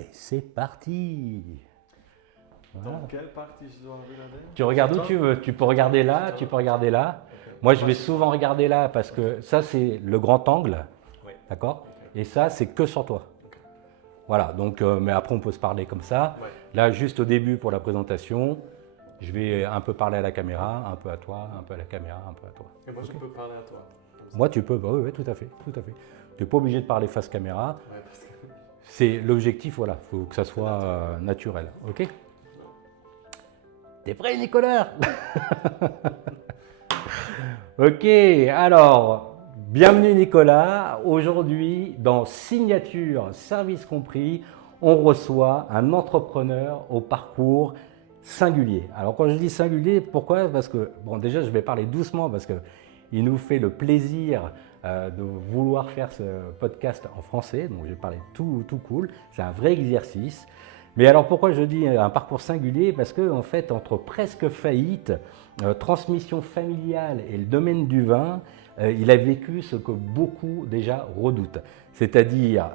Et c'est parti. Voilà. Dans quelle partie je dois regarder? Tu regardes où Toi? tu veux. Tu peux regarder là, tu peux regarder là. Ok. Moi, je vais souvent regarder là parce que ça, c'est le grand angle. Oui. D'accord? Ok. Et ça, c'est que sur toi. Ok. Voilà. Donc, mais après, on peut se parler comme ça. Ouais. Là, juste au début pour la présentation, je vais un peu parler à la caméra, un peu à toi, un peu à la caméra, un peu à toi. Et moi, Ok. je peux parler à toi. Comme ça. Moi, tu peux. Bah oui, oui, tout à fait, tout à fait. Tu n'es pas obligé de parler face caméra. Ouais, parce que. C'est l'objectif, voilà. Il faut que ça soit naturel. Ok? T'es prêt, Nicolas? Ok, alors, bienvenue Nicolas. Aujourd'hui, dans Signature, service compris, on reçoit un entrepreneur au parcours singulier. Alors quand je dis singulier, pourquoi? Parce que, bon déjà je vais parler doucement parce que il nous fait le plaisir de vouloir faire ce podcast en français, donc je vais parler tout cool, c'est un vrai exercice. Mais alors pourquoi je dis un parcours singulier? Parce que en fait, entre presque faillite, transmission familiale et le domaine du vin, il a vécu ce que beaucoup déjà redoutent, c'est-à-dire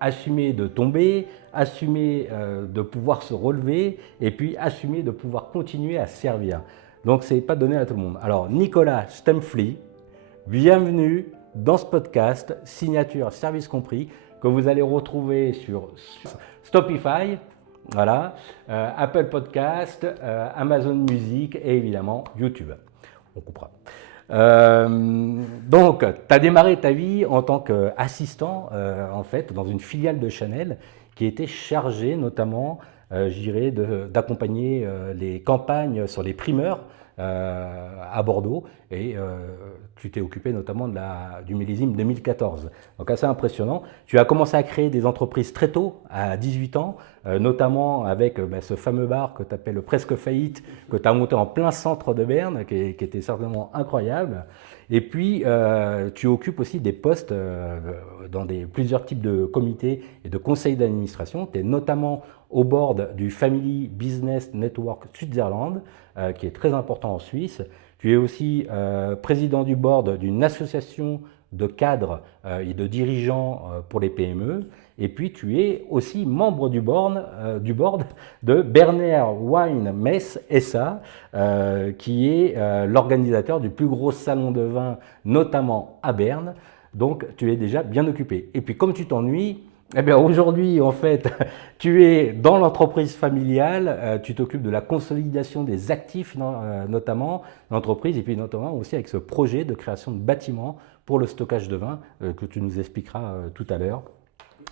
assumer de tomber, assumer de pouvoir se relever et puis assumer de pouvoir continuer à servir. Donc c'est pas donné à tout le monde. Alors Nicolas Stempfli, bienvenue dans ce podcast Signature Service Compris que vous allez retrouver sur Stopify, voilà, Apple Podcast, Amazon Music et évidemment YouTube. On coupera. Donc, tu as démarré ta vie en tant qu'assistant, en fait, dans une filiale de Chanel qui était chargée notamment, je dirais, d'accompagner les campagnes sur les primeurs à Bordeaux et tu t'es occupé notamment du millésime 2014. Donc assez impressionnant. Tu as commencé à créer des entreprises très tôt, à 18 ans, notamment avec ce fameux bar que tu appelles presque faillite, que tu as monté en plein centre de Berne, qui était certainement incroyable. Et puis, tu occupes aussi des postes dans plusieurs types de comités et de conseils d'administration. Tu es notamment au board du Family Business Network Switzerland, qui est très important en Suisse. Tu es aussi président du board d'une association de cadres et de dirigeants pour les PME. Et puis tu es aussi membre du board de Berner Wine Messe SA, qui est l'organisateur du plus gros salon de vin, notamment à Berne. Donc tu es déjà bien occupé. Et puis comme tu t'ennuies, eh bien aujourd'hui, en fait, tu es dans l'entreprise familiale, tu t'occupes de la consolidation des actifs, notamment l'entreprise, et puis notamment aussi avec ce projet de création de bâtiments pour le stockage de vin que tu nous expliqueras tout à l'heure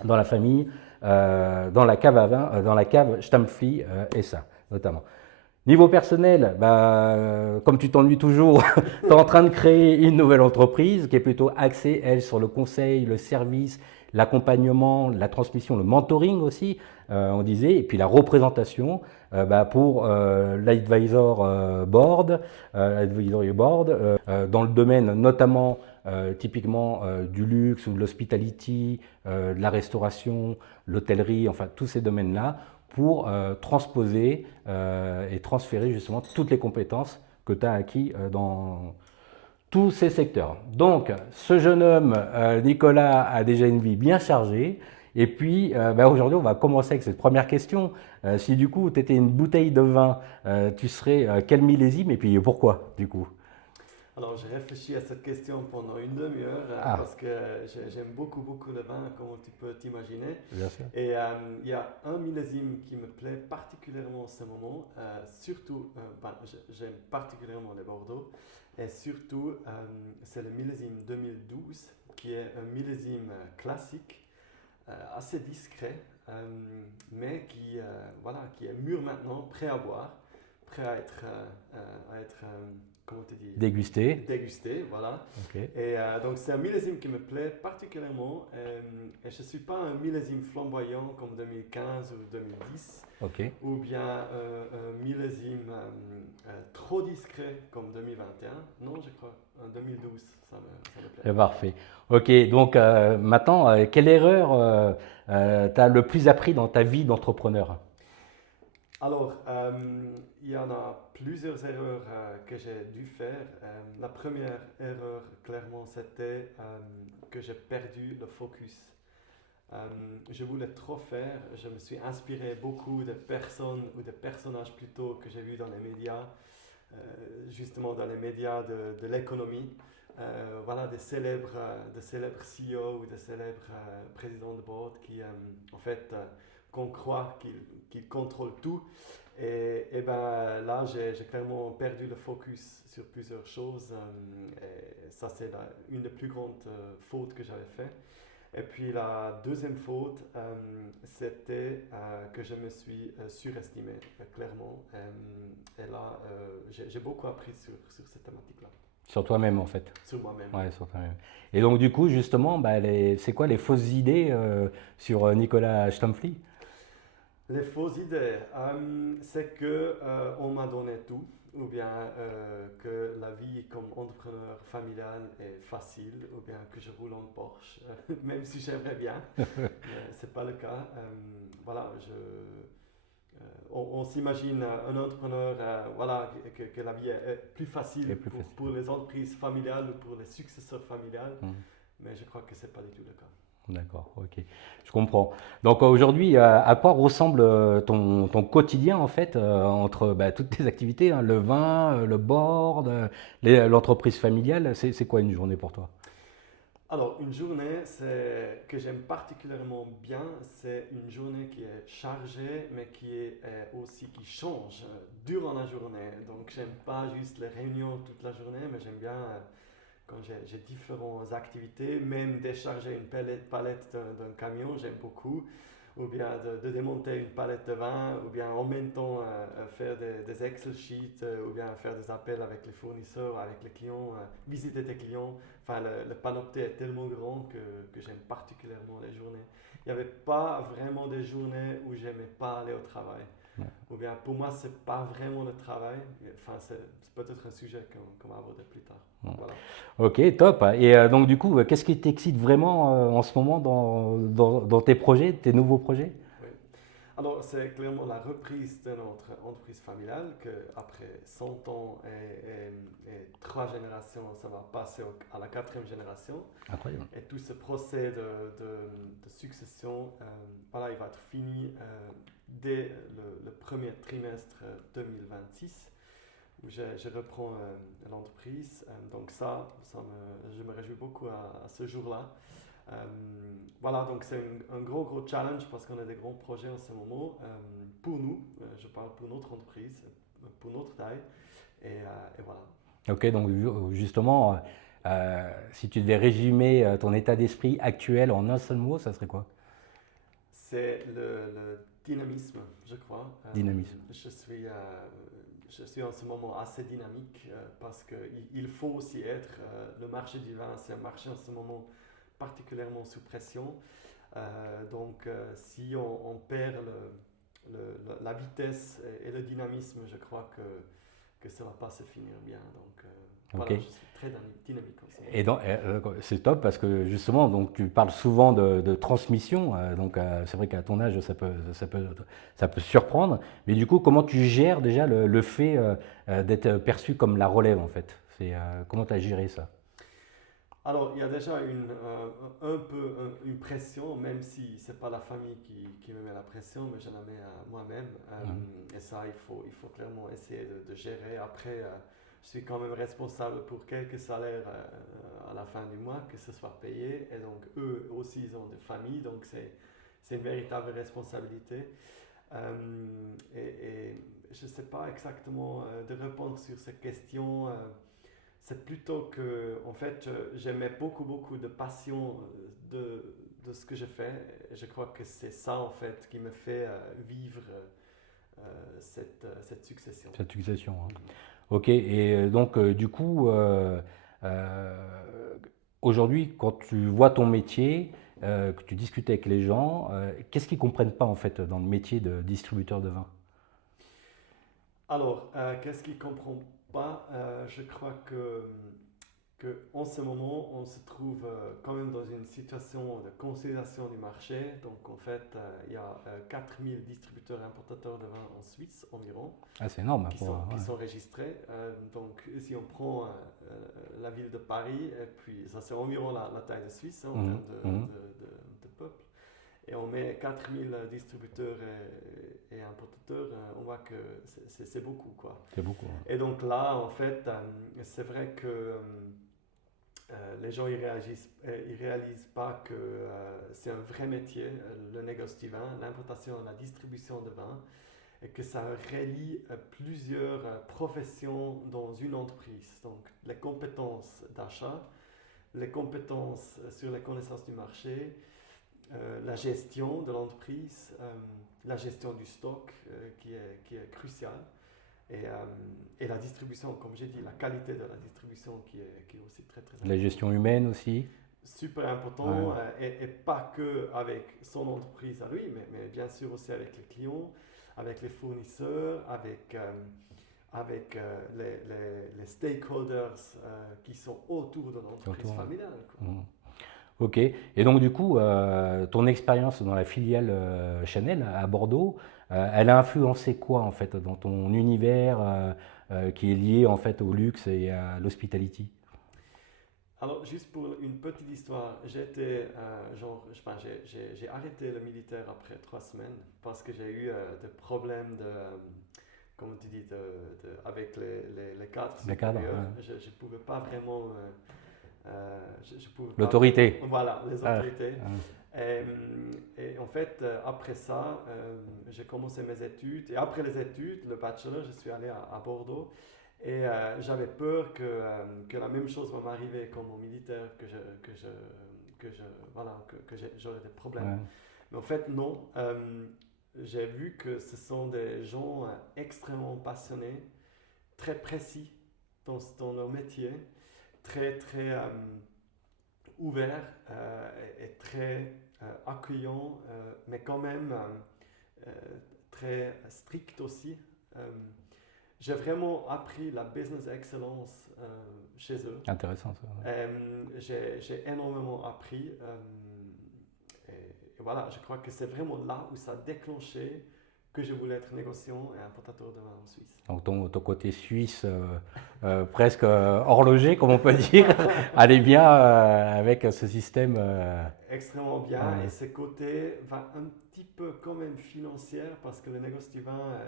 dans la famille, dans la cave à vin, dans la cave Stampfli et ça, notamment. Niveau personnel, comme tu t'ennuies toujours, tu es en train de créer une nouvelle entreprise qui est plutôt axée, elle, sur le conseil, le service, l'accompagnement, la transmission, le mentoring aussi, on disait, et puis la représentation pour l'advisor board, l'advisory board, dans le domaine notamment typiquement du luxe ou de l'hospitality, de la restauration, l'hôtellerie, enfin tous ces domaines-là, pour transposer et transférer justement toutes les compétences que tu as acquis dans tous ces secteurs. Donc, ce jeune homme, Nicolas, a déjà une vie bien chargée. Et puis, aujourd'hui, on va commencer avec cette première question. Si du coup, tu étais une bouteille de vin, tu serais quel millésime et puis pourquoi, du coup? Alors, j'ai réfléchi à cette question pendant une demi-heure parce que j'aime beaucoup le vin, comme tu peux t'imaginer. Bien sûr. Et il y a un millésime qui me plaît particulièrement en ce moment. Surtout, j'aime particulièrement les Bordeaux. Et surtout, c'est le millésime 2012, qui est un millésime classique, assez discret, mais qui est mûr maintenant, prêt à boire, prêt à être comment te dire, Dégusté. dégusté, voilà. Okay. Et donc c'est un millésime qui me plaît particulièrement. Et je ne suis pas un millésime flamboyant comme 2015 ou 2010, Okay. ou bien un millésime trop discret comme 2021. Non, je crois, en 2012, ça me plaît. C'est parfait. Ok, donc maintenant, quelle erreur tu as le plus appris dans ta vie d'entrepreneur? Alors, il y en a plusieurs erreurs que j'ai dû faire. La première erreur, clairement, c'était que j'ai perdu le focus. Je voulais trop faire. Je me suis inspiré beaucoup de personnes ou de personnages plutôt que j'ai vus dans les médias, justement dans les médias de l'économie. Voilà, de célèbres CEO ou de célèbres présidents de board qui, en fait, qu'on croit qu'ils contrôlent tout. Et ben là, j'ai clairement perdu le focus sur plusieurs choses. Et ça, c'est une des plus grandes fautes que j'avais fait. Et puis la deuxième faute, c'était que je me suis surestimé, clairement. Et là, j'ai beaucoup appris sur cette thématique-là. Sur toi-même en fait. Sur moi-même. Ouais, sur toi-même. Et donc du coup, justement, bah, c'est quoi les fausses idées sur Nicolas Stamfli? Les fausses idées, c'est que on m'a donné tout, ou bien que la vie comme entrepreneur familial est facile, ou bien que je roule en Porsche, même si j'aimerais bien, mais c'est pas le cas. Voilà, on s'imagine un entrepreneur, voilà, que la vie est plus facile C'est plus facile. pour les entreprises familiales ou pour les successeurs familiales, Mhm. mais je crois que c'est pas du tout le cas. D'accord, ok, je comprends. Donc aujourd'hui, à quoi ressemble ton quotidien en fait entre bah, toutes tes activités, hein, le vin, le board, l'entreprise familiale, c'est quoi une journée pour toi? Alors, une journée que j'aime particulièrement bien, c'est une journée qui est chargée, mais qui est aussi qui change durant la journée. Donc, j'aime pas juste les réunions toute la journée, mais j'aime bien quand j'ai différentes activités, même décharger une palette d'un camion, j'aime beaucoup, ou bien de démonter une palette de vin, ou bien en même temps faire des Excel sheets, ou bien faire des appels avec les fournisseurs, avec les clients, visiter tes clients. Enfin, le panoplie est tellement grand que j'aime particulièrement les journées. Il n'y avait pas vraiment des journées où j'aimais pas aller au travail. Ouais. Ou bien pour moi, c'est pas vraiment le travail. Enfin, c'est peut-être un sujet qu'on va aborder plus tard. Ouais. Voilà. Ok, top. Et donc du coup, qu'est-ce qui t'excite vraiment en ce moment dans tes projets, tes nouveaux projets? Oui. Alors, c'est clairement la reprise de notre entreprise familiale que après 100 ans et 3 générations, ça va passer à la quatrième génération. Incroyable. Et tout ce procès de succession, voilà, il va être fini dès le premier trimestre 2026, où je reprends l'entreprise. Donc je me réjouis beaucoup à ce jour-là. Euh, voilà, donc c'est un gros challenge parce qu'on a des grands projets en ce moment. Pour nous, je parle pour notre entreprise, pour notre taille. Et voilà. Ok, donc justement, si tu devais résumer ton état d'esprit actuel en un seul mot, ça serait quoi? C'est le dynamisme, je crois. Dynamisme. Je suis en ce moment assez dynamique parce qu'il faut aussi être. Le marché du vin, c'est un marché en ce moment particulièrement sous pression. Donc, si on perd la vitesse et le dynamisme, je crois que ça ne va pas se finir bien. Donc, Ok. voilà, je suis très dynamique en ce moment. Et c'est top parce que justement, donc tu parles souvent de transmission. Donc c'est vrai qu'à ton âge, ça peut surprendre. Mais du coup, comment tu gères déjà le fait d'être perçu comme la relève en fait? Comment tu as géré ça? Alors, il y a déjà un peu une pression, même si ce n'est pas la famille qui me met la pression, mais je la mets à moi-même. Et ça, il faut clairement essayer de gérer. Après, je suis quand même responsable pour quelques salaires à la fin du mois, que ce soit payé. Et donc, eux aussi, ils ont des familles, donc c'est une véritable responsabilité. Et je ne sais pas exactement de répondre sur ces questions. C'est plutôt que, en fait, j'aimais beaucoup de passion de ce que je fais. Et je crois que c'est ça, en fait, qui me fait vivre cette succession. Cette succession. Hein. Ok. Et donc du coup, aujourd'hui, quand tu vois ton métier, que tu discutes avec les gens, qu'est-ce qu'ils comprennent pas en fait dans le métier de distributeur de vin? Alors, qu'est-ce qu'il ne comprend pas? Je crois que en ce moment, on se trouve quand même dans une situation de consolidation du marché. Donc, en fait, il y a 4000 distributeurs et importateurs de vin en Suisse environ Ah, c'est énorme. qui sont registrés. Donc, si on prend la ville de Paris, et puis ça c'est environ la taille de Suisse hein, en termes de peuple. et on met 4000 distributeurs et importateurs, on voit que c'est beaucoup, quoi. C'est beaucoup. Ouais. Et donc là, en fait, c'est vrai que les gens ils réalisent pas que c'est un vrai métier, le négoce du vin, l'importation et la distribution de vin, et que ça relie plusieurs professions dans une entreprise. Donc les compétences d'achat, les compétences sur les connaissances du marché, la gestion de l'entreprise, la gestion du stock qui est cruciale. Et la distribution, comme j'ai dit, la qualité de la distribution qui est aussi très très La gestion humaine aussi. super important, Ouais. et pas que avec son entreprise à lui, mais bien sûr aussi avec les clients, avec les fournisseurs, avec les stakeholders qui sont autour de l'entreprise familiale, quoi. Mmh. Ok. Et donc du coup, ton expérience dans la filiale Chanel à Bordeaux, elle a influencé quoi en fait dans ton univers qui est lié en fait au luxe et à l'hospitality? Alors, juste pour une petite histoire, j'étais j'ai arrêté le militaire après 3 semaines parce que j'ai eu des problèmes comme tu dis, avec les cadres Les cadres, supérieurs. ouais. Je ne pouvais pas vraiment. Je pouvais pas L'autorité. vraiment- Voilà, les Ah, autorités. ah. Et en fait, après ça, j'ai commencé mes études. Et après les études, le bachelor, je suis allé à Bordeaux. Et j'avais peur que la même chose va m'arriver comme au militaire, j'aurais des problèmes. Ouais. Mais en fait, non. J'ai vu que ce sont des gens extrêmement passionnés, très précis dans leur métier, très, très ouverts et très accueillants, mais quand même euh, très stricts aussi. J'ai vraiment appris la business excellence chez eux. Intéressant ça. Ouais. J'ai énormément appris. Et voilà, je crois que c'est vraiment là où ça a déclenché que je voulais être négociant et importateur de vin en Suisse. Donc ton côté suisse, presque horloger, comme on peut dire, allait bien avec ce système. Extrêmement bien. Et ce côté, un petit peu quand même financier, parce que le négoce du vin,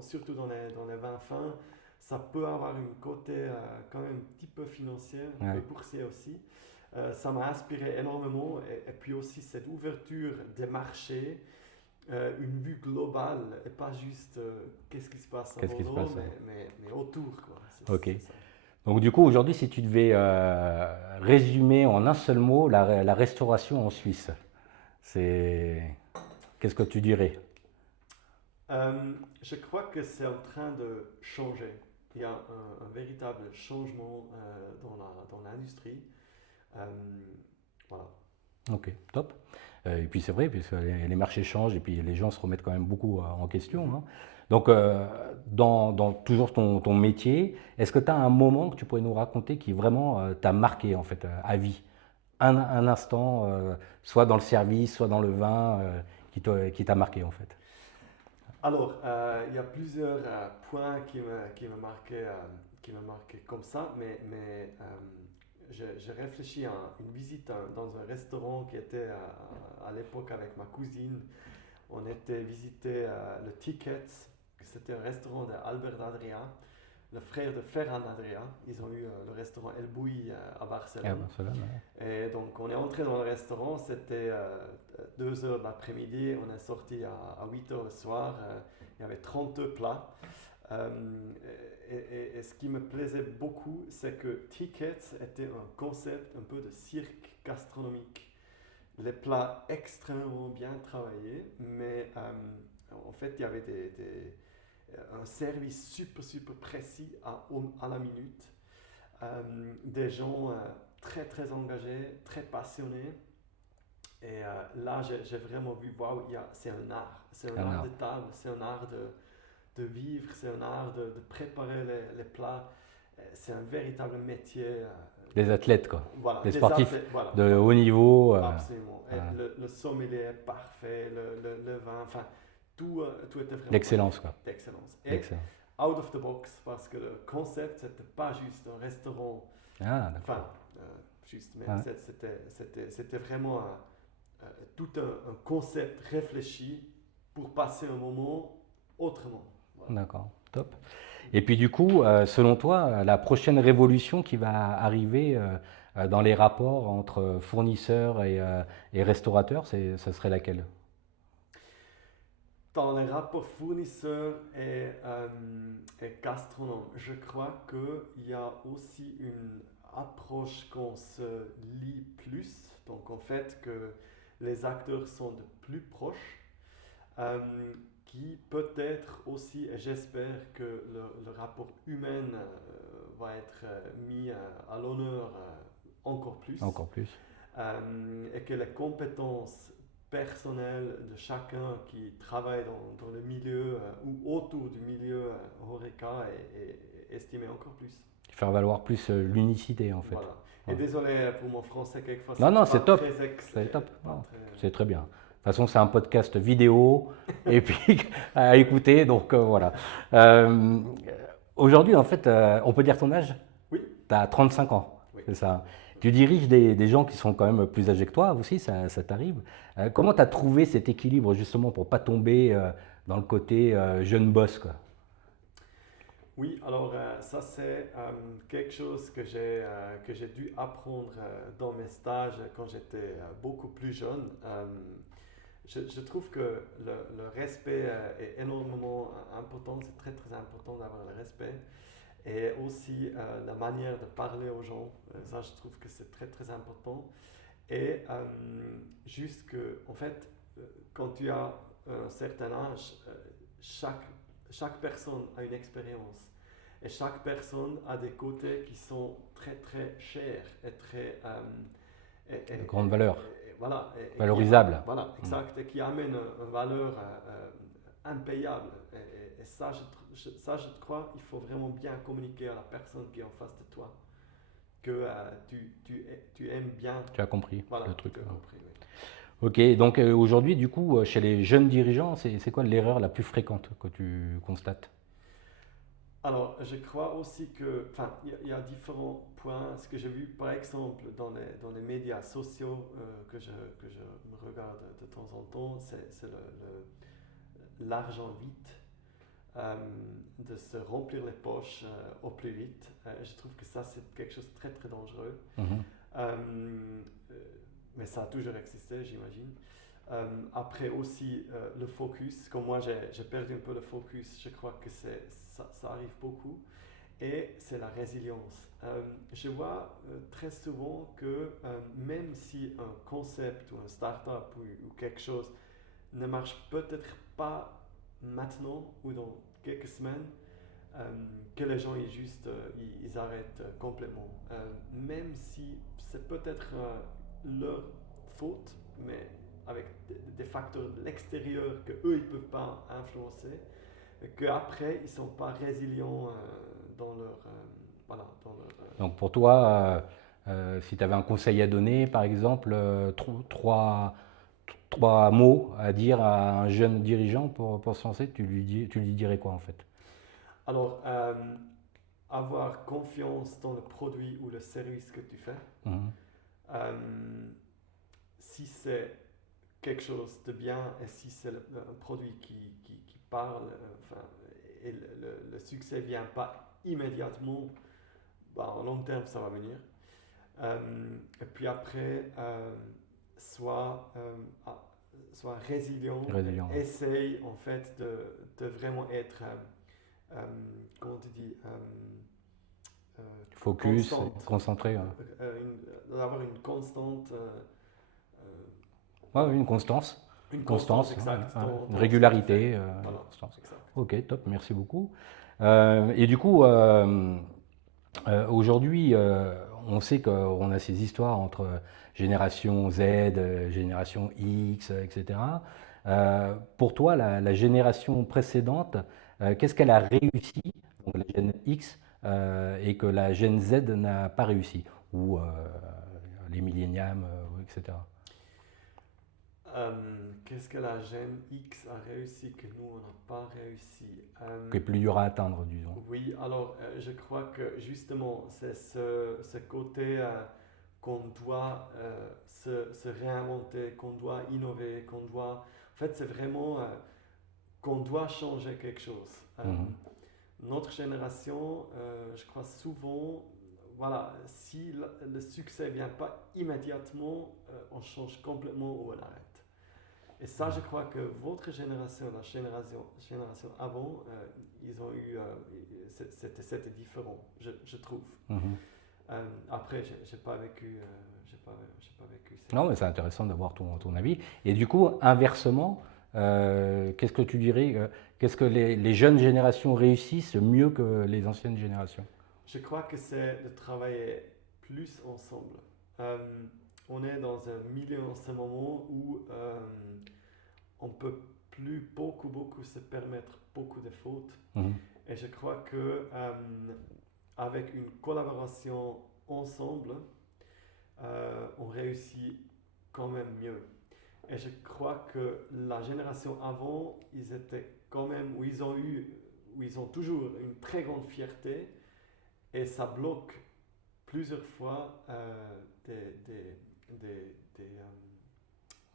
surtout dans les vins fins, ça peut avoir une côté quand même un petit peu financier, un peu boursier aussi. Ça m'a inspiré énormément. Et puis aussi cette ouverture des marchés, une vue globale et pas juste qu'est-ce qui se passe à Bordeaux, mais autour, quoi. Ok. C'est ça. Donc du coup, aujourd'hui, si tu devais résumer en un seul mot la restauration en Suisse, qu'est-ce que tu dirais? Je crois que c'est en train de changer. Il y a un véritable changement dans l'industrie. Voilà. Ok, top. Et puis c'est vrai, puisque les marchés changent et puis les gens se remettent quand même beaucoup en question. Hein. Donc, dans toujours ton métier, est-ce que tu as un moment que tu pourrais nous raconter qui vraiment t'a marqué en fait à vie? Un instant, soit dans le service, soit dans le vin, qui t'a marqué en fait. Alors, il y a plusieurs points qui m'ont marqué comme ça, mais j'ai réfléchi à une visite dans un restaurant qui était à l'époque avec ma cousine. On était visiter le Tickets, c'était un restaurant d'Albert Adria, le frère de Ferran Adria. Ils ont eu le restaurant El Bulli à Barcelone. Ah, Barcelone, ouais. Et donc on est entré dans le restaurant, c'était 2 heures de l'après-midi, on est sorti à 8 heures le soir, il y avait 32 plats. Et ce qui me plaisait beaucoup, c'est que Tickets était un concept un peu de cirque gastronomique. Les plats extrêmement bien travaillés, mais en fait, il y avait un service super, super précis à la minute. Des gens très, très engagés, très passionnés. Et là, j'ai vraiment vu, waouh, c'est un art. C'est un art de table, c'est un art de vivre, c'est un art de préparer les plats. C'est un véritable métier. Des athlètes, quoi. Voilà, des sportifs athlètes, voilà, de haut niveau. Absolument. Le sommelier est parfait, le vin, enfin, tout était vraiment l'excellence, quoi. D'excellence. Et out of the box, parce que le concept, c'était pas juste un restaurant. Ah, d'accord. Enfin, juste, mais c'était vraiment tout un concept réfléchi pour passer un moment autrement. Voilà. D'accord, top. Et puis du coup, selon toi, la prochaine révolution qui va arriver dans les rapports entre fournisseurs et restaurateurs, ça serait laquelle? Dans les rapports fournisseurs et gastronomes, je crois qu'il y a aussi une approche qu'on se lie plus, donc en fait que les acteurs sont de plus proches, qui peut-être aussi, et j'espère que le rapport humain va être mis à l'honneur encore plus, Encore plus. et que les compétences personnelles de chacun qui travaille dans le milieu ou autour du milieu Horeca est estimée encore plus. Faire valoir plus l'unicité en fait. Voilà. Et Ouais. désolé pour mon français, quelquefois Non, non, pas c'est top. très C'est top. pas Non, très- c'est très bien. De toute façon, c'est un podcast vidéo et puis à écouter, donc voilà. Euh, Aujourd'hui, en fait, on peut dire ton âge? Oui, Tu as 35 ans, oui. c'est ça. Tu diriges des gens qui sont quand même plus âgés que toi aussi, ça t'arrive. Comment tu as trouvé cet équilibre justement pour pas tomber dans le côté jeune boss, quoi? Oui, alors ça c'est quelque chose que j'ai dû apprendre dans mes stages quand j'étais beaucoup plus jeune. Je trouve que le respect est énormément important, c'est très très important d'avoir le respect. Et aussi la manière de parler aux gens, ça je trouve que c'est très très important. Et juste que, en fait, quand tu as un certain âge, chaque, chaque personne a une expérience. Et chaque personne a des côtés qui sont très très chers et très De grande valeur, voilà, valorisable. voilà, exact, et qui amènent une valeur impayable. Et ça, ça, je crois, il faut vraiment bien communiquer à la personne qui est en face de toi que tu aimes bien. Tu as compris Voilà, le truc. tu as compris, oui. Ok, donc aujourd'hui, du coup, chez les jeunes dirigeants, c'est quoi l'erreur la plus fréquente que tu constates? Alors, je crois aussi que, enfin, il y a différents points. Ce que j'ai vu, par exemple, dans les médias sociaux que je me regarde de temps en temps, c'est l'argent vite, euh, de se remplir les poches au plus vite. Je trouve que ça, c'est quelque chose de très, très dangereux. Mhm. Euh, mais ça a toujours existé, j'imagine. Après aussi le focus, comme moi j'ai perdu un peu le focus, je crois que ça arrive beaucoup. Et c'est la résilience. Je vois très souvent que même si un concept ou un startup ou quelque chose ne marche peut-être pas maintenant ou dans quelques semaines, que les gens ils arrêtent complètement. Même si c'est peut-être leur faute, mais avec des facteurs de l'extérieur que eux ils peuvent pas influencer, et qu'après ils sont pas résilients dans leur voilà dans leur Donc pour toi, si tu avais un conseil à donner, par exemple, trois mots à dire à un jeune dirigeant pour se lancer, tu lui dirais quoi en fait? alors avoir confiance dans le produit ou le service que tu fais. Mhm. Euh, si c'est quelque chose de bien et si c'est un produit qui parle, enfin, et le succès ne vient pas immédiatement, bah, en long terme, ça va venir. Et puis après, soit, soit résilient, Résilient. et essaye en fait de vraiment être, comment tu dis, Focus, constante, concentré. Ouais. d'avoir une constante, Ouais, une constance. une constance Constance, exacte ouais, dans une ce que tu régularité, fais. Voilà, constance. exact. Ok, top, merci beaucoup. Et du coup, aujourd'hui, on sait qu'on a ces histoires entre génération Z, génération X, etc. Pour toi, la génération précédente, qu'est-ce qu'elle a réussi, donc la Gen X, et que la Gen Z n'a pas réussi, ou les milléniums, etc. Qu'est-ce que la Gen X a réussi que nous, on n'a pas réussi? Qui est plus dur à atteindre, disons. Oui, alors je crois que justement, c'est ce côté qu'on doit se réinventer, qu'on doit innover, qu'on doit... En fait, c'est vraiment qu'on doit changer quelque chose. Mhm. Notre génération, je crois souvent, voilà, si le succès ne vient pas immédiatement, on change complètement ou on arrête. Et ça, je crois que votre génération, la génération avant, ils ont eu, c'était différent, je trouve. Mhm. Après, j'ai pas vécu, j'ai pas vécu ces... Non, mais c'est intéressant d'avoir ton avis. Et du coup, inversement, qu'est-ce que tu dirais, qu'est-ce que les jeunes générations réussissent mieux que les anciennes générations? Je crois que c'est de travailler plus ensemble. On est dans un milieu en ce moment où on peut plus beaucoup se permettre beaucoup de fautes. Mhm. Et je crois que avec une collaboration ensemble, on réussit quand même mieux. Et je crois que la génération avant, ils étaient quand même, où ils ont toujours une très grande fierté, et ça bloque plusieurs fois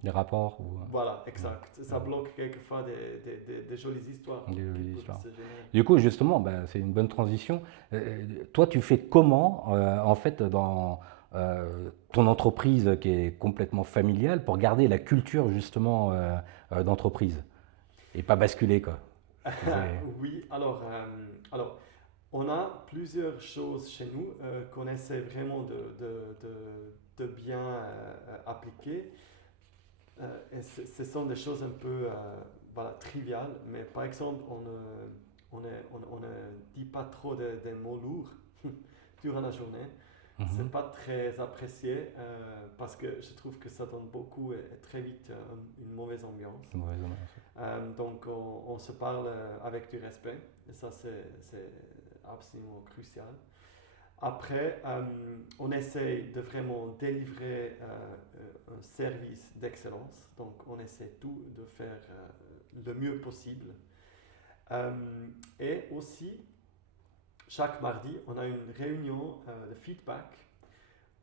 Des rapports ou voilà, exact. Ça bloque quelquefois des jolies histoires des qui jolies peuvent histoires. se générer. Du coup, justement, ben, c'est une bonne transition. Toi, tu fais comment, en fait, dans ton entreprise qui est complètement familiale, pour garder la culture, justement, d'entreprise et pas basculer, quoi. C'est- Oui, alors, on a plusieurs choses chez nous qu'on essaie vraiment de bien appliquer. Et ce sont des choses un peu voilà, triviales, mais par exemple, on ne dit pas trop des mots lourds durant la journée. Mhm. C'est pas très apprécié parce que je trouve que ça donne beaucoup et très vite une mauvaise ambiance. C'est une mauvaise ambiance. Donc on se parle avec du respect et ça c'est absolument crucial. Après, on essaye de vraiment délivrer un service d'excellence. Donc on essaie tout de faire le mieux possible. Et aussi, chaque mardi, on a une réunion de feedback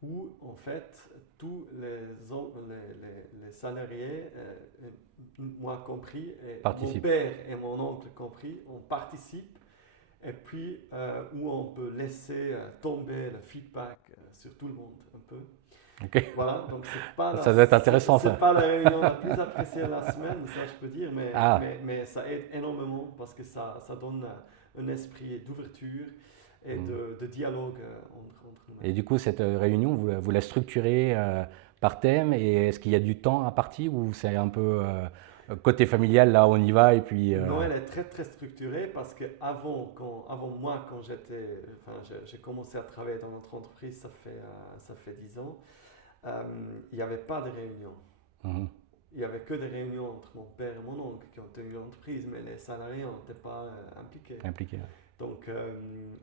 où, en fait, tous les salariés, moi compris, et mon Participe. père et mon oncle compris, on participe et puis où on peut laisser tomber le feedback sur tout le monde un peu. Ok. Voilà, donc Ça doit être intéressant, c'est ça. pas la réunion la plus appréciée de la semaine, ça je peux dire, Ah, mais ça aide énormément parce que ça donne un esprit d'ouverture et hmm. de dialogue entre nous. Et du coup, cette réunion, vous la structurez par thème et est-ce qu'il y a du temps imparti ou c'est un peu côté familial, là, on y va et puis... Non, elle est très très structurée parce que avant moi, quand j'ai commencé à travailler dans notre entreprise, ça fait 10 ans, il n'y avait pas de réunion. Mhm. Il n'y avait que des réunions entre mon père et mon oncle qui ont tenu l'entreprise, mais les salariés n'étaient pas impliqués. Impliqué. Ouais. Donc,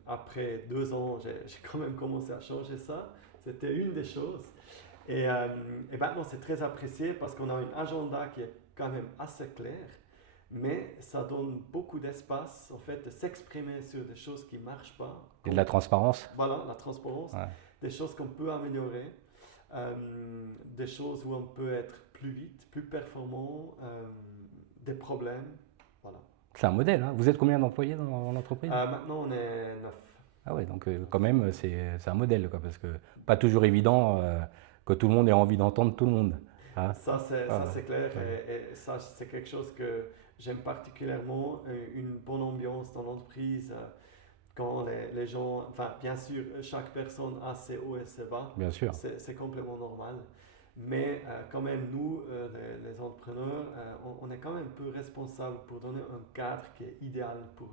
après 2 ans, j'ai quand même commencé à changer ça. C'était une des choses. Et maintenant, c'est très apprécié parce qu'on a un agenda qui est quand même assez clair, mais ça donne beaucoup d'espace, en fait, de s'exprimer sur des choses qui ne marchent pas. Et de la transparence. Voilà, la transparence, Ouais. des choses qu'on peut améliorer, des choses où on peut être plus vite, plus performant, des problèmes. Voilà. C'est un modèle, hein. Vous êtes combien d'employés dans l'entreprise? Maintenant, on est 9. Ah ouais, donc quand même, c'est un modèle, quoi, parce que pas toujours évident que tout le monde ait envie d'entendre tout le monde. Hein. Ça, Ah, c'est clair ouais. et ça, c'est quelque chose que j'aime particulièrement, une bonne ambiance dans l'entreprise, quand les gens, enfin, bien sûr, chaque personne a ses hauts et ses bas, Bien sûr. c'est complètement normal, mais quand même, nous, les entrepreneurs, on est quand même un peu responsables pour donner un cadre qui est idéal pour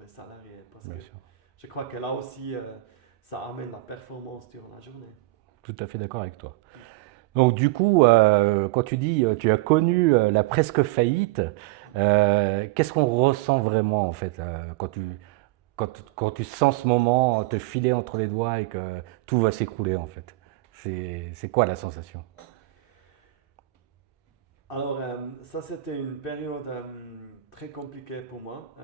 les salariés, parce Bien que sûr. je crois que là aussi, ça amène la performance durant la journée. Tout à fait d'accord avec toi. Donc du coup, quand tu dis tu as connu la presque faillite, qu'est-ce qu'on ressent vraiment en fait quand tu sens ce moment te filer entre les doigts et que tout va s'écrouler en fait? C'est quoi la sensation? Alors, ça, c'était une période très compliqué pour moi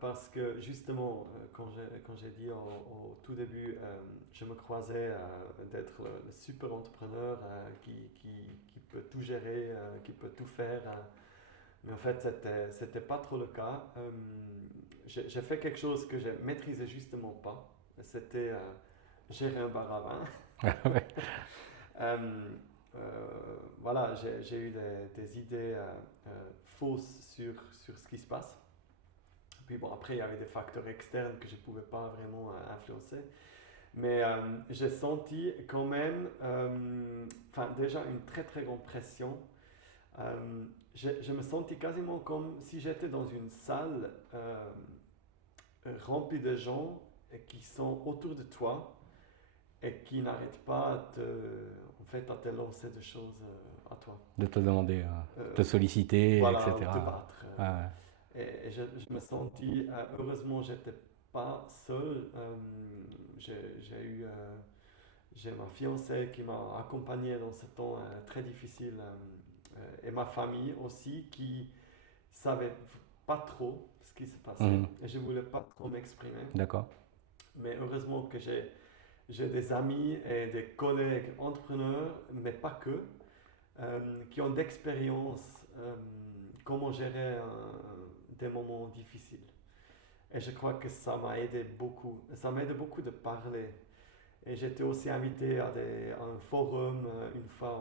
parce que justement, quand j'ai dit au tout début, je me croisais d'être le super entrepreneur qui peut tout gérer, qui peut tout faire. Mais en fait, c'était pas trop le cas. J'ai fait quelque chose que je maîtrisais justement pas. C'était gérer un bar à vin. Ouais. Voilà, j'ai eu des idées fausses sur ce qui se passe. Puis bon, après, il y avait des facteurs externes que je ne pouvais pas vraiment influencer. Mais j'ai senti quand même, déjà une très très grande pression. Je me sentis quasiment comme si j'étais dans une salle remplie de gens qui sont autour de toi et qui n'arrêtent pas à te lancer des choses à toi. De te demander, Euh, te solliciter, voilà, ou te etc. battre. Ah, Et je me sentis, heureusement, j'étais pas seul. J'ai ma fiancée qui m'a accompagné dans ce temps très difficile et ma famille aussi qui savait pas trop ce qui se passait mhm. et je voulais pas trop m'exprimer. D'accord. Mais heureusement que j'ai des amis et des collègues entrepreneurs, mais pas que, qui ont d'expérience comment gérer des moments difficiles. Et je crois que ça m'a aidé beaucoup. Ça m'a aidé beaucoup de parler. Et j'étais aussi invité à un forum une fois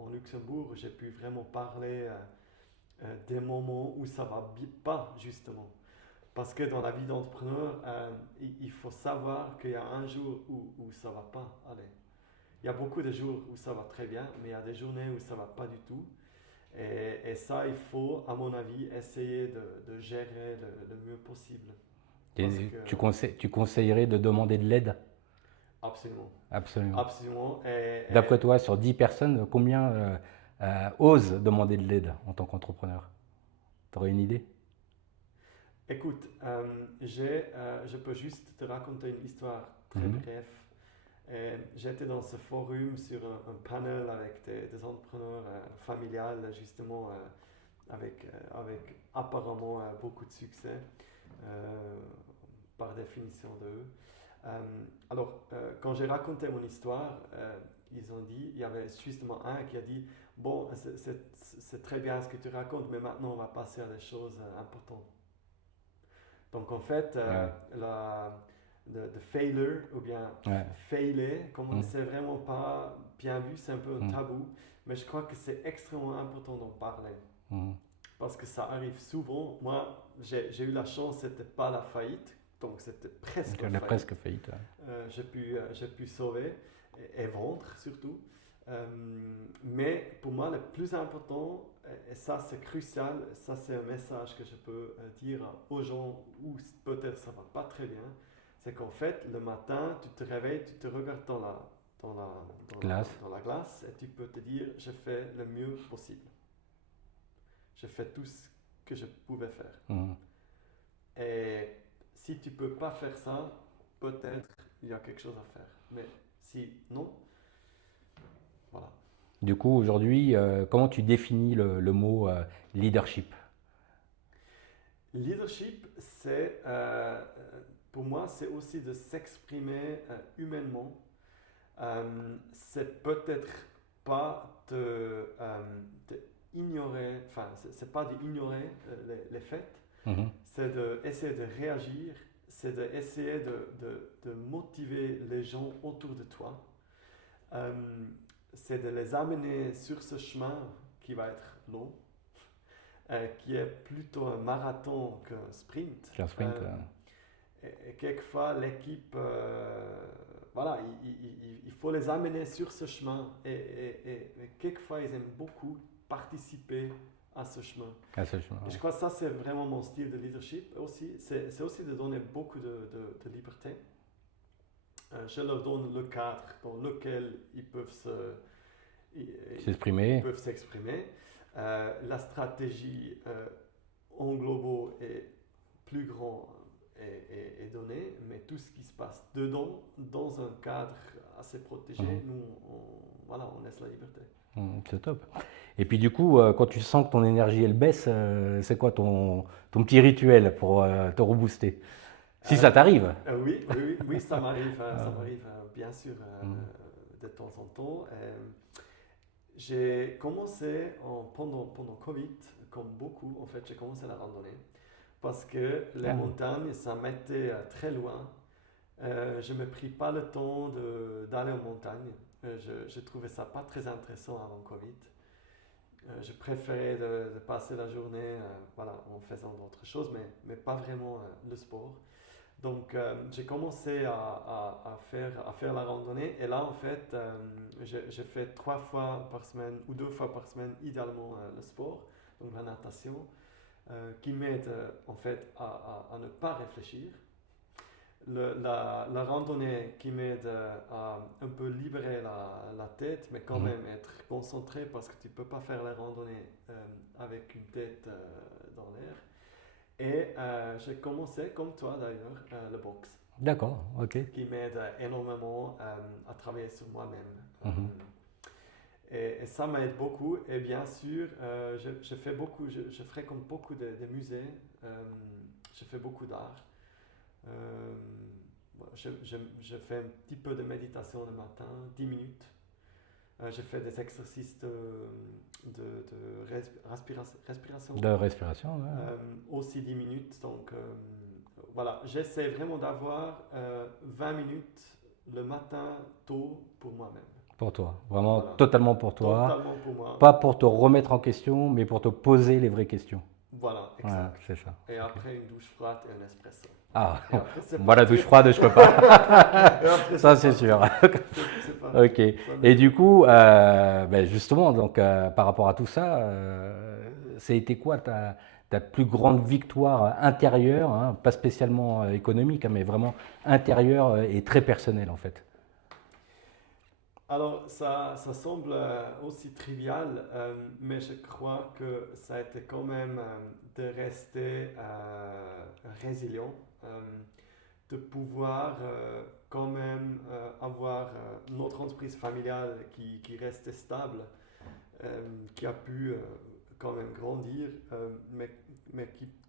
en Luxembourg où j'ai pu vraiment parler des moments où ça va pas, justement. Parce que dans la vie d'entrepreneur, il faut savoir qu'il y a un jour où ça va pas aller. Il y a beaucoup de jours où ça va très bien, mais il y a des journées où ça va pas du tout. Et ça, il faut, à mon avis, essayer de gérer le mieux possible. Parce Et que, tu conseillerais de demander de l'aide? absolument, Absolument. absolument. D'après toi, sur 10 personnes, combien osent demander de l'aide en tant qu'entrepreneur? Tu aurais une idée? Écoute, je peux juste te raconter une histoire très Mhm. brève. J'étais dans ce forum sur un panel avec des entrepreneurs familiales, justement, avec apparemment beaucoup de succès, euh, par définition d'eux. Quand j'ai raconté mon histoire, ils ont dit, il y avait justement un qui a dit, bon, c'est très bien ce que tu racontes, mais maintenant on va passer à des choses importantes. Donc en fait, Ouais. de failure ou bien Ouais. failer, Mhm. c'est vraiment pas bien vu, c'est un peu un Mhm. tabou, mais je crois que c'est extrêmement important d'en parler Mhm. parce que ça arrive souvent. Moi, j'ai eu la chance, c'était pas la faillite, donc c'était presque Donc, la elle a faillite. presque faillite. J'ai pu sauver et vendre surtout. Mais pour moi, le plus important, et ça c'est crucial, ça c'est un message que je peux dire aux gens où peut-être ça va pas très bien, c'est qu'en fait, le matin, tu te réveilles, tu te regardes dans la, Glace. dans la glace et tu peux te dire, je fais le mieux possible. Je fais tout ce que je pouvais faire. Mhm. Et si tu peux pas faire ça, peut-être il y a quelque chose à faire. Mais si non, voilà. Du coup, aujourd'hui, comment tu définis le mot leadership? Leadership, pour moi, c'est aussi de s'exprimer humainement. C'est peut-être pas te ignorer, enfin, c'est pas d'ignorer les faits, Mhm. c'est d'essayer de réagir, c'est d'essayer de motiver les gens autour de toi. Euh, c'est de les amener sur ce chemin qui va être long, qui est plutôt un marathon qu'un sprint. C'est un sprint. Et quelquefois, l'équipe, voilà, il faut les amener sur ce chemin. Et quelquefois, ils aiment beaucoup participer à ce chemin. Ce chemin, Et je crois que ça, c'est vraiment mon style de leadership aussi. C'est aussi de donner beaucoup de liberté. Je leur donne le cadre dans lequel ils peuvent s'exprimer. s'exprimer. La stratégie en globaux est plus grand est donné, mais tout ce qui se passe dedans, dans un cadre assez protégé, Mhm. nous, voilà, on laisse la liberté. C'est top. Et puis du coup, quand tu sens que ton énergie elle baisse, c'est quoi ton petit rituel pour te rebooster? Si ça t'arrive. Oui, ça Ah, m'arrive bien sûr mm. de temps en temps. J'ai commencé pendant Covid, comme beaucoup, en fait, j'ai commencé la randonnée parce que les Ah, montagnes, ça m'était très loin. Je ne me pris pas le temps d'aller aux montagnes. Je trouvais ça pas très intéressant avant Covid. Je préférais de passer la journée voilà, en faisant d'autres choses, mais pas vraiment le sport. Donc, j'ai commencé à faire la randonnée. Et là, en fait, je fais 3 fois par semaine ou 2 fois par semaine, idéalement, le sport, donc la natation, qui m'aide en fait à ne pas réfléchir. La randonnée qui m'aide à un peu libérer la tête, mais quand mhm. même être concentré parce que tu ne peux pas faire la randonnée avec une tête dans l'air. Et j'ai commencé, comme toi d'ailleurs, le boxe, D'accord, ok. qui m'aide énormément à travailler sur moi-même. Mhm. Et ça m'aide beaucoup. Et bien sûr, je fais beaucoup, je fréquente beaucoup de musées, je fais beaucoup d'art. Euh, je fais un petit peu de méditation le matin, 10 minutes. Je fais des exercices de respiration, De respiration, ouais. aussi 10 minutes. Donc voilà, j'essaie vraiment d'avoir 20 minutes le matin tôt pour moi-même. Pour toi, vraiment Voilà, totalement pour toi. totalement pour moi. Pas pour te remettre en question, mais pour te poser les vraies questions. Voilà, Voilà, exact. c'est ça. Et Ok. après une douche froide et un espresso. Ah, Et après c'est moi la parti. douche froide, je peux pas. Et après Ça, c'est c'est parti. sûr. C'est parti. Ok. Ça Et m'aide du beaucoup. coup, ben justement, donc par rapport à tout ça, ça a été quoi ta plus grande victoire intérieure, hein, pas spécialement économique, hein, mais vraiment intérieure et très personnelle en fait. Alors, ça semble aussi trivial, mais je crois que ça a été quand même de rester résilient, de pouvoir quand même avoir notre entreprise familiale qui restait stable, qui a pu quand même grandir, mais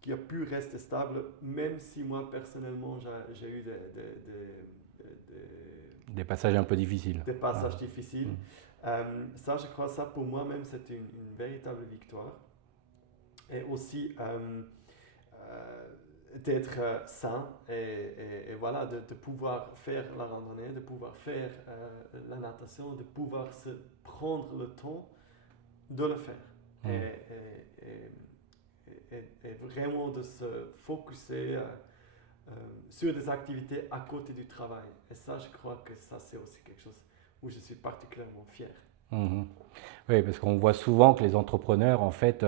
qui a pu rester stable, même si moi personnellement j'ai eu Des passages un peu difficiles. des Ah. passages Mm. difficiles. Ça, je crois, ça pour moi-même, c'était une véritable victoire. Et aussi d'être sain et voilà, de pouvoir faire la randonnée, de pouvoir faire la natation, de pouvoir se prendre le temps de le faire. Et, Mm. et vraiment de se focuser sur des activités à côté du travail. Et ça, je crois que ça, c'est aussi quelque chose où je suis particulièrement fier. Mhm. Oui, parce qu'on voit souvent que les entrepreneurs, en fait,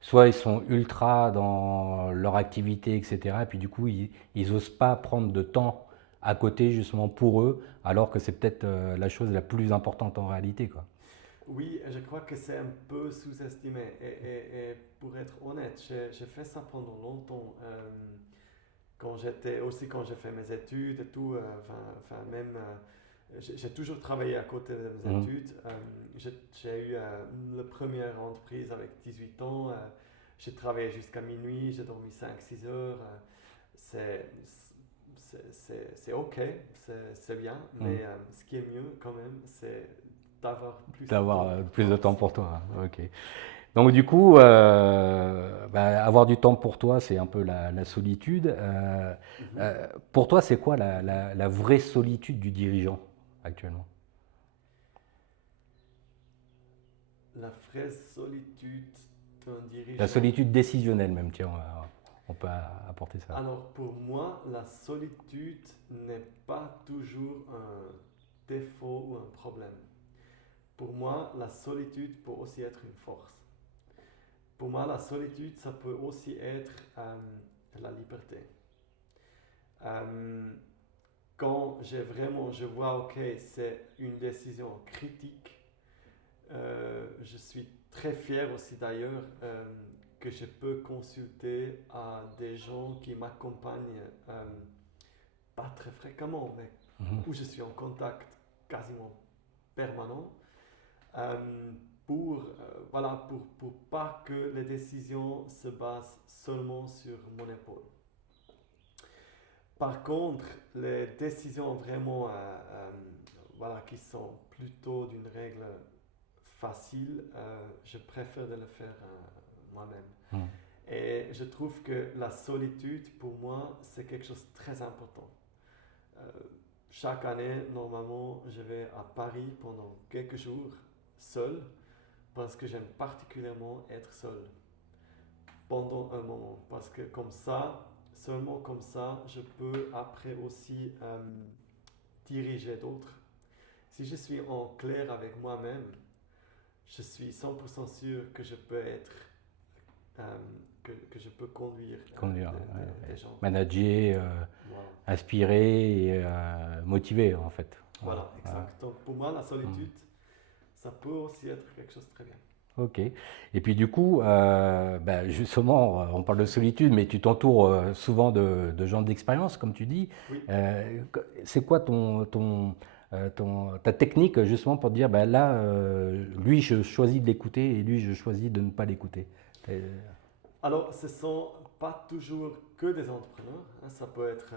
soit ils sont ultra dans leur activité, etc. Et puis du coup, ils osent pas prendre de temps à côté justement pour eux, alors que c'est peut-être la chose la plus importante en réalité, quoi. Oui, je crois que c'est un peu sous-estimé. Et pour être honnête, j'ai fait ça pendant longtemps. Quand j'ai fait mes études et tout, même j'ai toujours travaillé à côté de mes Mhm. études. J'ai eu la première entreprise avec 18 ans. J'ai travaillé jusqu'à minuit, j'ai dormi 5 6 heures. C'est c'est ok, c'est bien, Mhm. mais ce qui est mieux quand même, c'est d'avoir plus de D'avoir temps pour plus toi de temps aussi. pour toi. Ok. Donc du coup, bah, avoir du temps pour toi, c'est un peu la solitude. Mhm. Pour toi, c'est quoi la vraie solitude du dirigeant actuellement? La vraie solitude d'un La dirigeant. solitude décisionnelle même, tiens, on peut apporter ça. Alors pour moi, la solitude n'est pas toujours un défaut ou un problème. Pour moi, la solitude peut aussi être une force. Pour moi, la solitude, ça peut aussi être la liberté. Euh, Quand je vois, ok, c'est une décision critique, je suis très fier aussi d'ailleurs que je peux consulter à des gens qui m'accompagnent, pas très fréquemment, mais Mhm. où je suis en contact quasiment permanent. Euh, pour pas que les décisions se basent seulement sur mon épaule. Par contre, les décisions vraiment qui sont plutôt d'une règle facile, je préfère de le faire moi-même. Mm. Et je trouve que la solitude, pour moi, c'est quelque chose de très important. Euh, Chaque année, normalement, je vais à Paris pendant quelques jours, seul, parce que j'aime particulièrement être seul pendant un moment. Parce que comme ça, seulement comme ça, je peux après aussi diriger d'autres. Si je suis en clair avec moi-même, je suis 100% sûr que je peux être, euh, que je peux conduire, Conduire, des gens. manager, Voilà. inspirer et motiver en fait. Voilà, exact. Donc pour moi, la solitude, ça peut aussi être quelque chose de très bien. Ok. Et puis du coup, justement, on parle de solitude, mais tu t'entoures souvent de gens d'expérience, comme tu dis. Oui. C'est quoi ta technique justement pour te dire, ben là, lui, je choisis de l'écouter et lui, je choisis de ne pas l'écouter. Alors, ce ne sont pas toujours que des entrepreneurs, hein. Ça peut être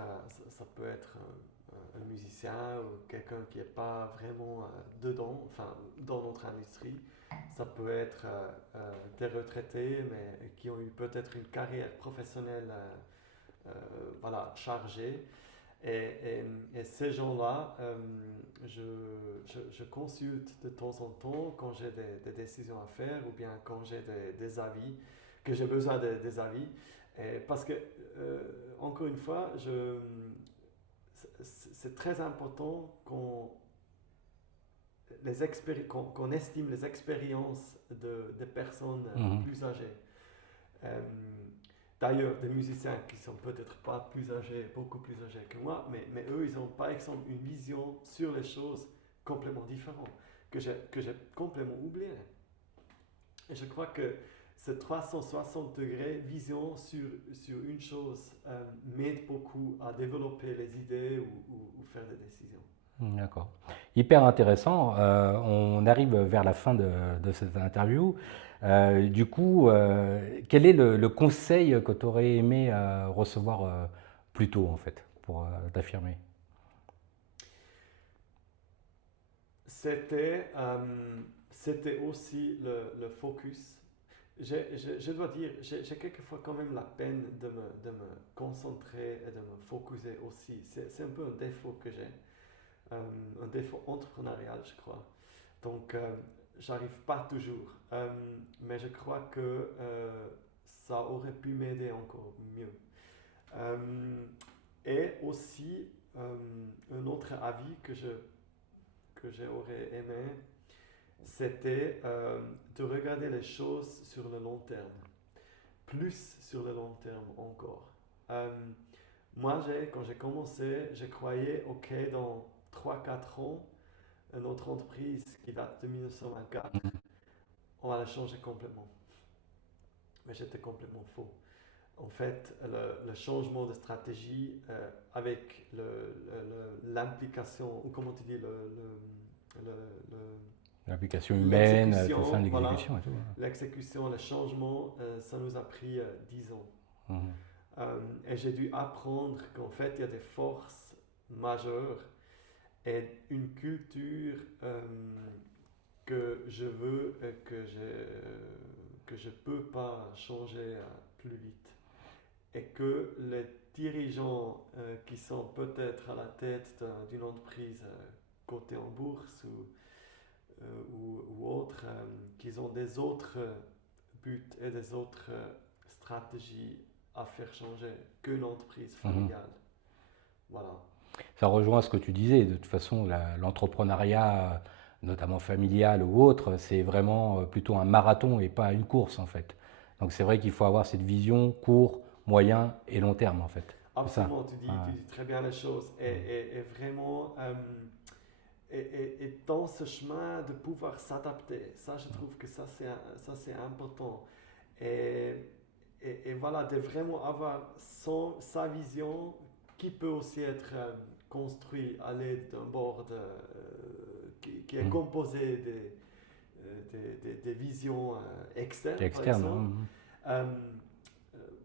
un musicien ou quelqu'un qui n'est pas vraiment dedans, enfin, dans notre industrie. Ça peut être des retraités, mais qui ont eu peut-être une carrière professionnelle chargée. Et ces gens-là, je consulte de temps en temps quand j'ai des décisions à faire ou bien quand j'ai des avis, que j'ai besoin des avis. Parce que, encore une fois, c'est très important qu'on estime les expériences des personnes plus âgées. D'ailleurs, des musiciens qui sont peut-être pas plus âgés, beaucoup plus âgés que moi, mais eux, ils ont par exemple une vision sur les choses complètement différente, que j'ai complètement oublié. Et je crois que cette 360 degrés vision sur une chose m'aide beaucoup à développer les idées ou faire des décisions. D'accord. Hyper intéressant. On arrive vers la fin de cette interview. Du coup, quel est le conseil que tu aurais aimé recevoir plus tôt, en fait, pour t'affirmer? C'était aussi le focus. Je dois dire, j'ai quelquefois quand même la peine de me concentrer et de me focuser aussi. C'est un peu un défaut que j'ai, un défaut entrepreneurial, je crois. Donc, j'arrive pas toujours. Mais je crois que ça aurait pu m'aider encore mieux. Et aussi, un autre avis que j'aurais aimé, c'était de regarder les choses sur le long terme. Plus sur le long terme encore. Moi, quand j'ai commencé, je croyais, ok, dans 3-4 ans, notre entreprise qui date de 1924, on va la changer complètement. Mais j'étais complètement faux. En fait, le changement de stratégie avec l'implication, ou comment tu dis, L'application humaine, tout l'exécution, ça, voilà, l'exécution et tout. l'exécution, le changement, ça nous a pris 10 ans. Mhm. Et j'ai dû apprendre qu'en fait, il y a des forces majeures et une culture que je veux et que je peux pas changer plus vite. Et que les dirigeants qui sont peut-être à la tête d'une entreprise cotée en bourse ou autre, qui ont des autres buts et des autres stratégies à faire changer qu'une entreprise familiale. Voilà. Ça rejoint ce que tu disais. De toute façon, l'entrepreneuriat, notamment familial ou autre, c'est vraiment plutôt un marathon et pas une course en fait. Donc c'est vrai qu'il faut avoir cette vision court, moyen et long terme en fait. Absolument, tu dis très bien les choses. Et vraiment, et dans ce chemin de pouvoir s'adapter, ça je trouve que ça c'est important. Et voilà, de vraiment avoir sa vision qui peut aussi être construite à l'aide d'un board qui est composé des visions externes, par Externe. exemple. Hein.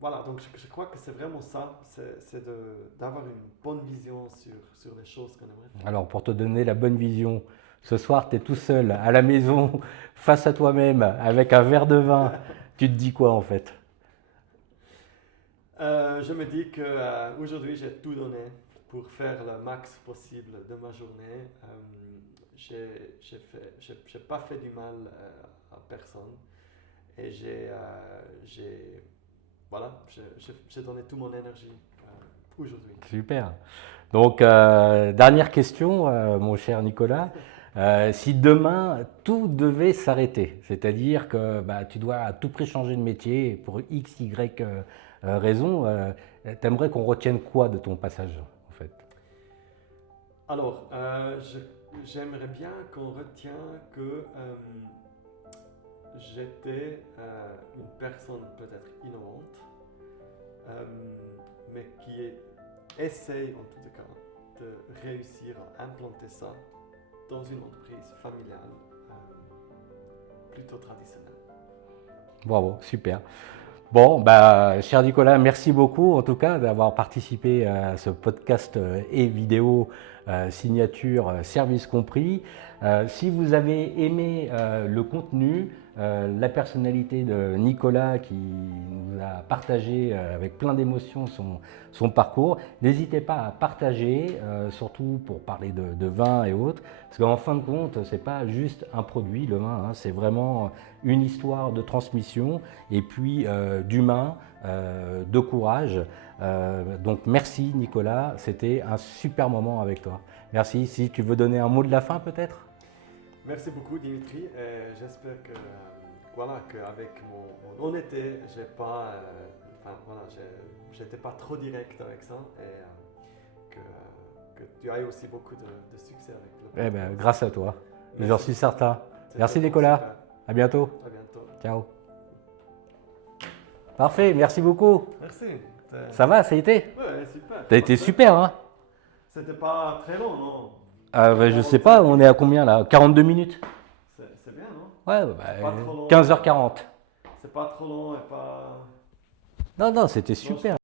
Voilà, donc je crois que c'est vraiment ça, c'est d'avoir une bonne vision sur les choses qu'on aimerait faire. Alors, pour te donner la bonne vision, ce soir, tu es tout seul à la maison, face à toi-même, avec un verre de vin. Tu te dis quoi en fait? Je me dis que aujourd'hui j'ai tout donné pour faire le max possible de ma journée. J'ai pas fait du mal à personne et voilà, j'ai donné toute mon énergie aujourd'hui. Super. Donc, dernière question, mon cher Nicolas. Si demain tout devait s'arrêter, c'est-à-dire que bah, tu dois à tout prix changer de métier pour X, Y raison, t'aimerais qu'on retienne quoi de ton passage en fait? Alors, j'aimerais bien qu'on retienne que j'étais une personne peut-être innovante, mais qui essaye en tout cas de réussir à implanter ça dans une entreprise familiale plutôt traditionnelle. Bravo, super. Bon, bah, cher Nicolas, merci beaucoup en tout cas d'avoir participé à ce podcast et vidéo signature service compris. Si vous avez aimé le contenu, la personnalité de Nicolas qui nous a partagé avec plein d'émotions son parcours, n'hésitez pas à partager, surtout pour parler de vin et autres, parce qu'en fin de compte, c'est pas juste un produit, le vin, hein, c'est vraiment une histoire de transmission et puis d'humain, de courage. Donc merci Nicolas, c'était un super moment avec toi. Merci. Si tu veux donner un mot de la fin peut-être? Merci beaucoup Dimitri. J'espère que voilà qu'avec mon honnêteté, j'étais pas trop direct avec ça et que tu aies aussi beaucoup de succès avec le podcast. Eh ben, grâce à toi. Merci. J'en suis certain. C'était Merci Nicolas. super. À bientôt. À bientôt. Ciao. Parfait, merci beaucoup. Merci. Ça va, ça a été? Ouais, super. T'as été Parfait. super, hein? C'était pas très long, non? Je sais pas, on est à combien là? 42 minutes? C'est bien, non? Ouais, Pas trop long. 15h40. C'est pas trop long et pas... Non, c'était super.